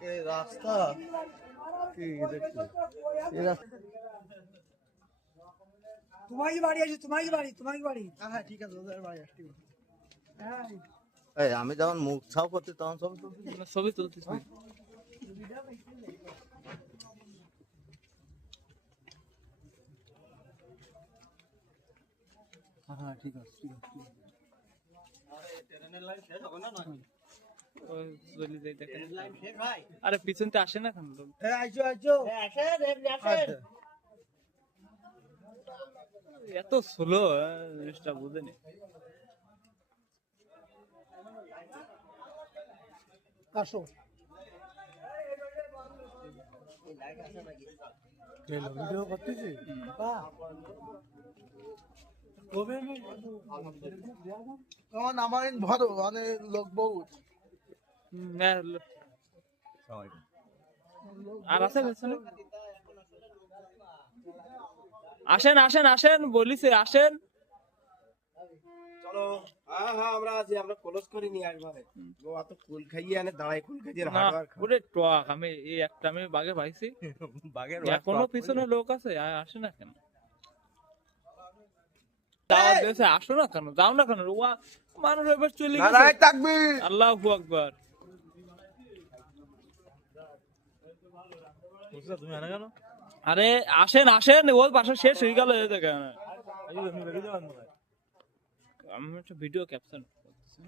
এই রাস্তা কি দেখছো এই রাস্তা তোমারই বাড়ি আছে, তোমারই বাড়ি। হ্যাঁ ঠিক আছে ওদের বাড়ি আসছি। হ্যাঁ এই আমি যখন মুখ ছাও করতে তখন ছবি তুলতিস হ্যাঁ ঠিক আছে ঠিক আছে ট্রেনের লাইন শেষ হবে না নাকি ওই চলে যাই দেখেন লাইন শেষ ভাই আরে পিছনতে আসে না কেন লোক এই আইছো আসেন এত স্লো জিনিসটা বুঝেনি আসো ভিডিও করতেছি তখন আমার ভরো মানে লোক বহুত আর আছে পেছনে আসেন আসেন আসেন বলিছে আসেন চলো হ্যাঁ হ্যাঁ আমরা আছি আমরা ক্লোজ করে নিয়ে আসবারে ও এত কুল খাইয়ে আনে দাঁড়াই কুল খাইয়ে না হাঁটবার ওরে টক আমি এই একটা আমি বাগে পাইছি বাগের এখনো পিছনে লোক আছে আসে না কেন দাওয়াত দিয়েছে আসো না কেন যাও না কেন মানুষ এবার চলে গেছে নারায় তাকবীর আল্লাহু আকবার তুমি আনা কেন আরে আসেন আসেন ওই পাশে শেষ হয়ে গেল এই দেখেন আমি একটা ভিডিও ক্যাপশন করতেছি